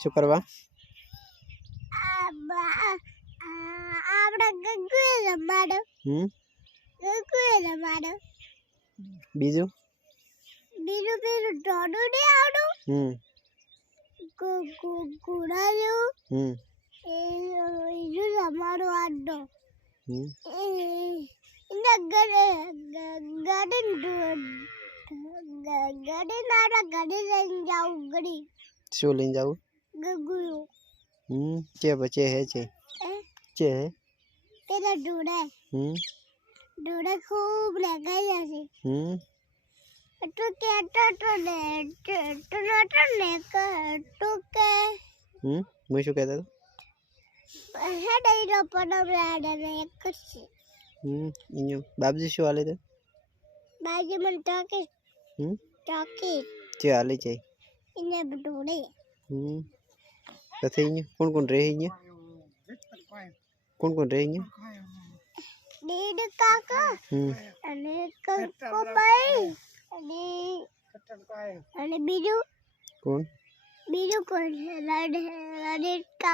શું કરવા? બીજું શું લઈને જાવું? કે બચે હે છે પેલા ઢોળે ખૂબ લગાઈ જશે તો કે હું શું કહેતો હતો? બાપજી શું હાલે છે? બાજી મને ટોકી કે હાલે છે એને ઢોળે પછી કોણ રહે અહીંયા? કોણ રહે અહીંયા? દીદી કાકા અને કકોબાઈ અને બીજું કોણ? રડે કાકા